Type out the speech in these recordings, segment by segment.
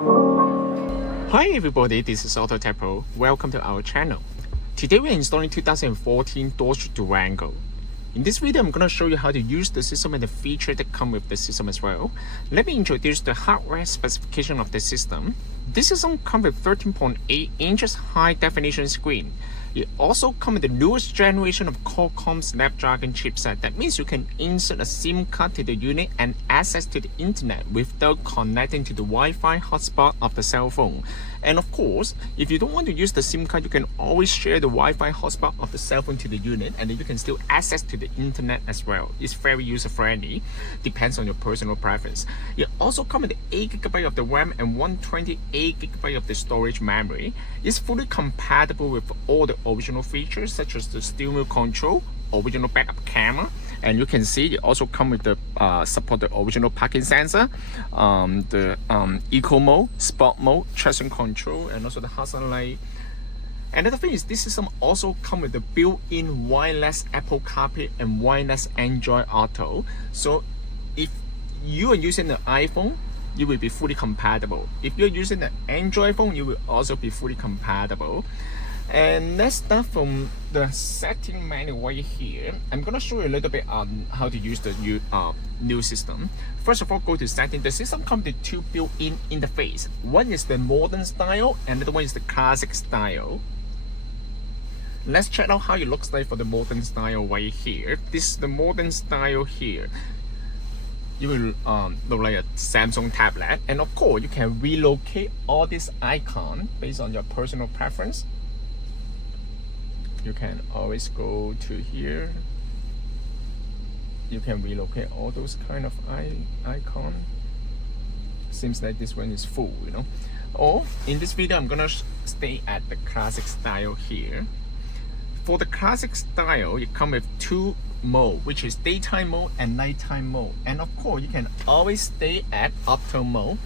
Hi everybody, this is AutoTecPro. Welcome to our channel. Today we're installing 2014 Dodge Durango. In this video, I'm going to show you how to use the system and the features that come with the system as well. Let me introduce the hardware specification of the system. This system comes with 13.8 inches high definition screen. It also comes with the newest generation of Qualcomm Snapdragon chipset. That means you can insert a SIM card to the unit and access to the internet without connecting to the Wi-Fi hotspot of the cell phone. And of course, if you don't want to use the SIM card, you can always share the Wi-Fi hotspot of the cell phone to the unit, and then you can still access to the internet as well. It's very user-friendly, depends on your personal preference. It also comes with 8GB of the RAM and 128GB of the storage memory. It's fully compatible with all the original features such as the steering wheel control, original backup camera, and you can see it also comes with the support the original parking sensor, the eco mode, sport mode, traction control, and also the hazard light. Another thing is this system also comes with the built-in wireless Apple CarPlay and wireless Android Auto. So if you are using the iPhone, you will be fully compatible. If you're using the Android phone, you will also be fully compatible. And let's start from the setting menu right here. I'm gonna show you a little bit on how to use the new system. First of all, go to setting. The system comes with two built-in interface. One is the modern style, and the other one is the classic style. Let's check out how it looks like for the modern style right here. This is the modern style here. You will look like a Samsung tablet, and of course you can relocate all these icons based on your personal preference. You can always go to here. You can relocate all those kind of icon. Seems like this one is full, you know. Or in this video, I'm gonna stay at the classic style here. For the classic style, it comes with two mode, which is daytime mode and nighttime mode. And of course, you can always stay at auto mode.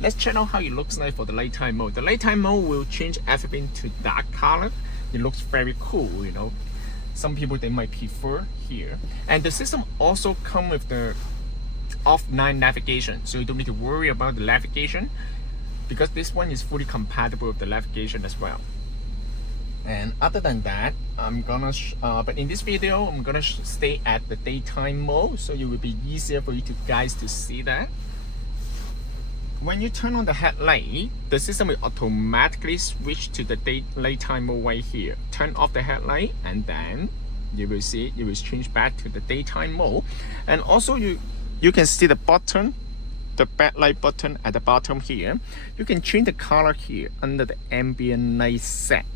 Let's check out how it looks like for the nighttime mode. The nighttime mode will change everything to dark color. It looks very cool, you know. Some people, they might prefer here. And the system also comes with the offline navigation, so you don't need to worry about the navigation because this one is fully compatible with the navigation as well. And other than that, I'm gonna but in this video I'm gonna stay at the daytime mode, so it will be easier for you guys to see that. When you turn on the headlight, the system will automatically switch to the daytime mode right here. Turn off the headlight, and then you will see it will change back to the daytime mode. And also you can see the button, the backlight button at the bottom here. You can change the color here under the ambient light set.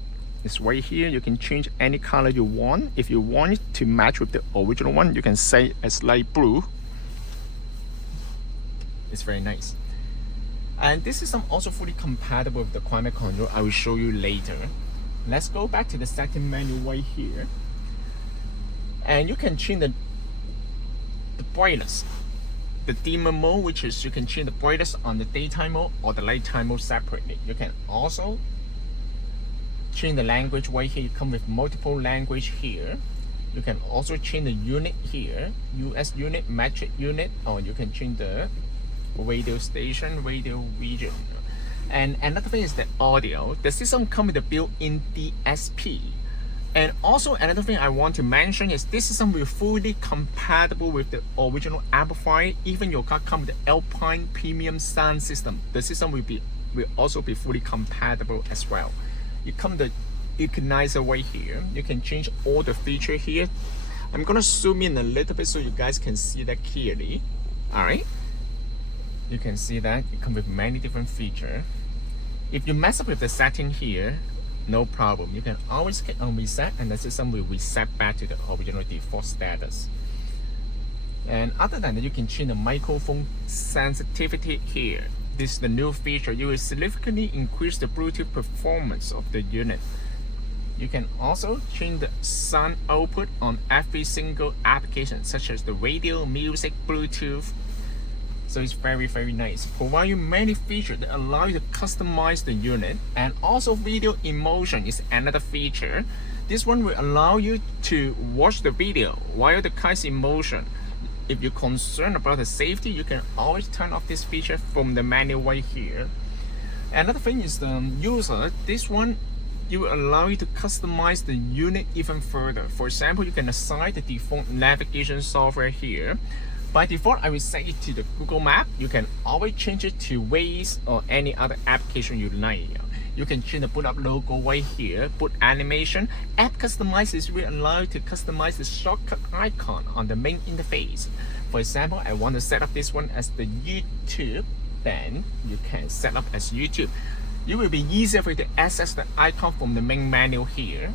It's right here. You can change any color you want. If you want it to match with the original one, you can say as light blue. It's very nice. And this system also fully compatible with the climate control. I will show you later. Let's go back to the setting menu right here. And you can change the brightness. The dimmer mode, which is you can change the brightness on the daytime mode or the nighttime mode separately. You can also change the language right here. You come with multiple language here. You can also change the unit here, US unit, metric unit, or you can change the radio station, radio region. And another thing is the audio. The system comes with a built-in DSP. And also another thing I want to mention is this system will fully compatible with the original amplifier. Even your car comes with the Alpine premium sound system. The system will also be fully compatible as well. You come the equalizer right here. You can change all the features here. I'm gonna zoom in a little bit so you guys can see that clearly. All right. You can see that it comes with many different features. If you mess up with the setting here, no problem. You can always click on reset and the system will reset back to the original default status. And other than that, you can change the microphone sensitivity here. This is the new feature. You will significantly increase the Bluetooth performance of the unit. You can also change the sound output on every single application, such as the radio, music, Bluetooth. So it's very, very nice. Provide you many features that allow you to customize the unit. And also video in motion is another feature. This one will allow you to watch the video while the car is in motion. If you're concerned about the safety, you can always turn off this feature from the menu right here. Another thing is the user. This one, it will allow you to customize the unit even further. For example, you can assign the default navigation software here. By default, I will set it to the Google Map. You can always change it to Waze or any other application you like. You can change the boot up logo right here, boot animation. App customizers will allow you to customize the shortcut icon on the main interface. For example, I want to set up this one as the YouTube, then you can set up as YouTube. It will be easier for you to access the icon from the main menu here.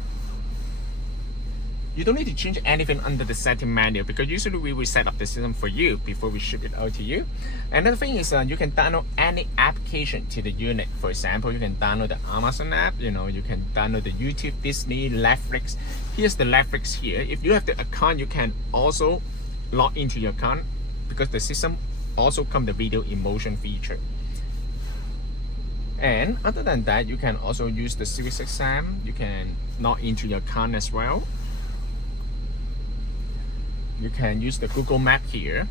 You don't need to change anything under the setting menu because usually we will set up the system for you before we ship it out to you. Another thing is you can download any application to the unit. For example, you can download the Amazon app, you can download the YouTube, Disney, Netflix. Here's the Netflix here. If you have the account, you can also log into your account because the system also comes the video in motion feature. And other than that, you can also use the Civics exam. You can log into your account as well. You can use the Google Map here.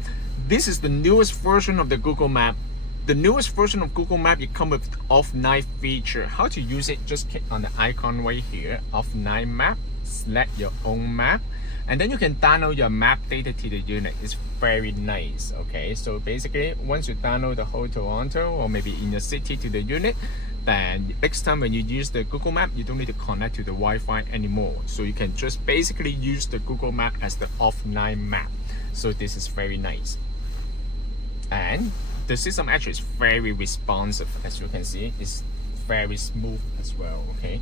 This is the newest version of the Google Map. The newest version of Google Map, it comes with offline feature. How to use it, just click on the icon right here, offline map, select your own map, and then you can download your map data to the unit. It's very nice, okay? So basically, once you download the whole Toronto or maybe in your city to the unit, then next time when you use the Google Map, you don't need to connect to the Wi-Fi anymore. So you can just basically use the Google Map as the offline map. So this is very nice. And the system actually is very responsive. As you can see, it's very smooth as well, okay?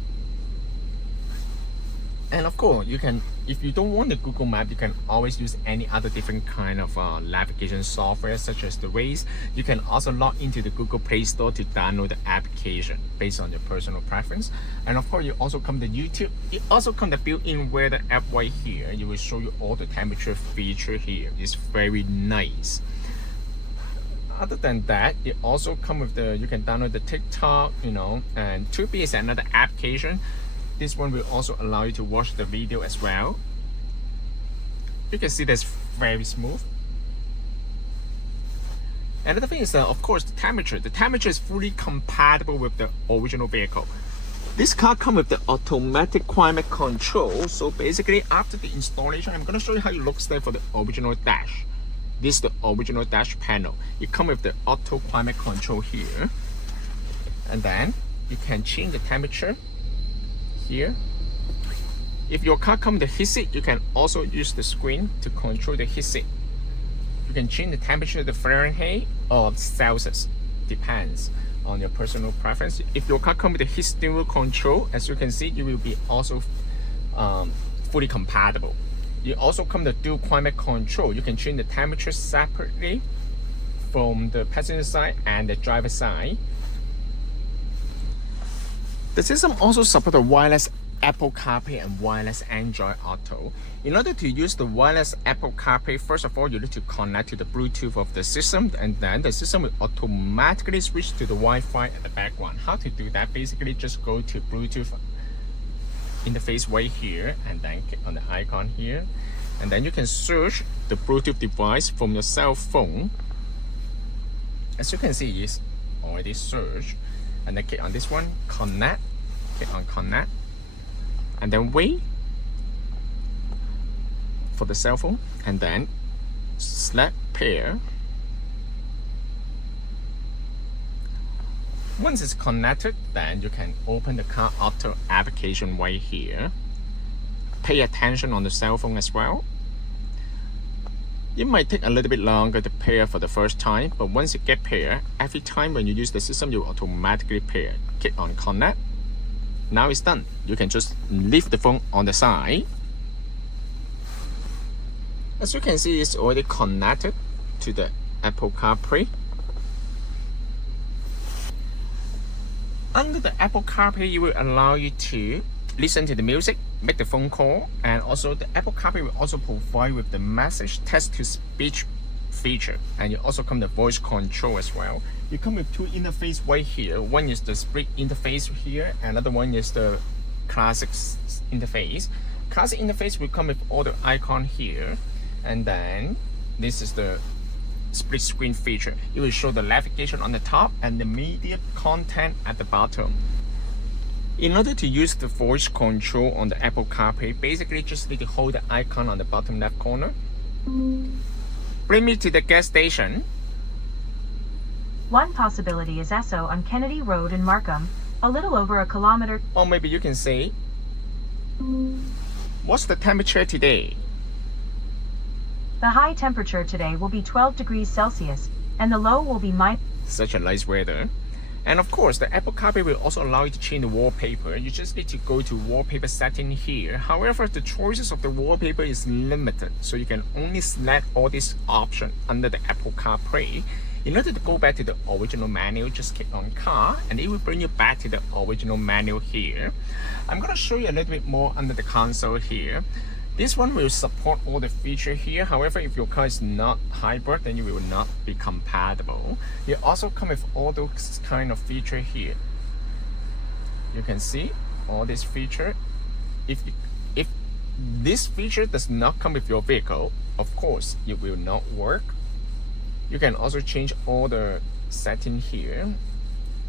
And of course, you can, if you don't want the Google Map, you can always use any other different kind of navigation software such as the Waze. You can also log into the Google Play Store to download the application based on your personal preference. And of course, you also come to YouTube. It also comes the built-in weather app right here. It will show you all the temperature feature here. It's very nice. Other than that, it also comes with the, you can download the TikTok, and Tubi is another application. This one will also allow you to watch the video as well. You can see that's very smooth. Another thing is, of course, the temperature. The temperature is fully compatible with the original vehicle. This car comes with the automatic climate control. So basically, after the installation, I'm going to show you how it looks like for the original dash. This is the original dash panel. It comes with the auto climate control here. And then you can change the temperature here. If your car comes with the heat seat, you can also use the screen to control the heat seat. You can change the temperature to Fahrenheit or Celsius, depends on your personal preference. If your car comes with the heat steering wheel control, as you can see, it will be also fully compatible. You also come with the dual climate control. You can change the temperature separately from the passenger side and the driver side. The system also supports wireless Apple CarPlay and wireless Android Auto. In order to use the wireless Apple CarPlay, first of all, you need to connect to the Bluetooth of the system, and then the system will automatically switch to the Wi-Fi at the background. How to do that? Basically, just go to Bluetooth interface right here, and then click on the icon here, and then you can search the Bluetooth device from your cell phone. As you can see, it's already searched. And then click on this one, connect, click on connect, and then wait for the cell phone, and then select pair. Once it's connected, then you can open the Car Auto application right here. Pay attention on the cell phone as well. It might take a little bit longer to pair for the first time, but once you get paired, every time when you use the system, you automatically pair. Click on connect. Now it's done. You can just leave the phone on the side. As you can see, it's already connected to the Apple CarPlay. Under the Apple CarPlay, it will allow you to listen to the music, make the phone call, and also the Apple CarPlay will also provide with the message text-to-speech feature, and you also come the voice control as well. You come with two interfaces right here. One is the split interface here, another one is the classic interface. Classic interface will come with all the icon here, and then this is the split screen feature. It will show the navigation on the top and the media content at the bottom. In order to use the voice control on the Apple CarPlay, basically just need to hold the icon on the bottom left corner. Bring me to the gas station. One possibility is Esso on Kennedy Road in Markham, a little over a kilometer. Or maybe you can say, what's the temperature today? The high temperature today will be 12 degrees Celsius, and the low will be Such a nice weather. And of course, the Apple CarPlay will also allow you to change the wallpaper. You just need to go to wallpaper setting here. However, the choices of the wallpaper is limited, so you can only select all these options under the Apple CarPlay. In order to go back to the original menu, just click on car and it will bring you back to the original menu here. I'm going to show you a little bit more under the console here. This one will support all the features here. However, if your car is not hybrid, then you will not be compatible. It also comes with all those kind of features here. You can see all this feature. If this feature does not come with your vehicle, of course, it will not work. You can also change all the settings here.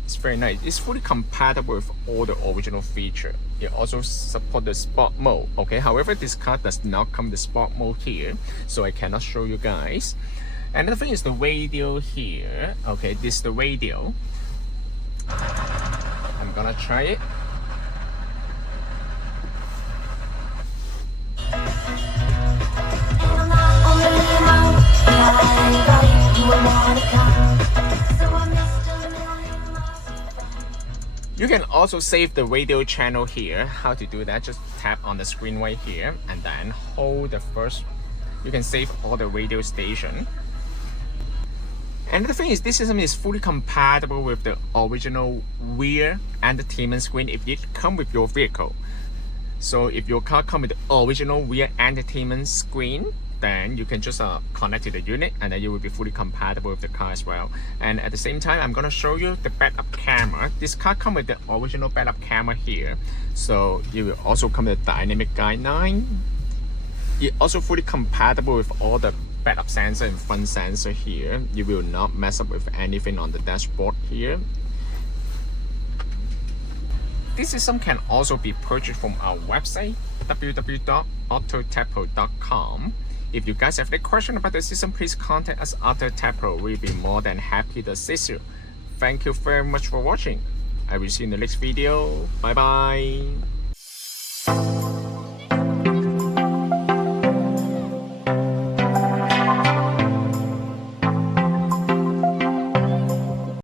It's very nice. It's fully compatible with all the original feature. It also supports the sport mode. Okay, however, this car does not come with sport mode here, so I cannot show you guys. Another thing is the radio here. Okay, this is the radio. I'm gonna try it. You can also save the radio channel here. How to do that? Just tap on the screen right here and then hold the first. You can save all the radio station. Another thing is this system is fully compatible with the original rear entertainment screen if it comes with your vehicle. So if your car comes with the original rear entertainment screen, then you can just connect to the unit and then you will be fully compatible with the car as well. And at the same time, I'm going to show you the backup camera. This car comes with the original backup camera here. So it will also come with dynamic guideline. It also fully compatible with all the backup sensor and front sensor here. You will not mess up with anything on the dashboard here. This system can also be purchased from our website www.AutoTecPro.com. If you guys have any question about the system, please contact us AutoTecPro. We'll be more than happy to assist you. Thank you very much for watching. I will see you in the next video. Bye bye.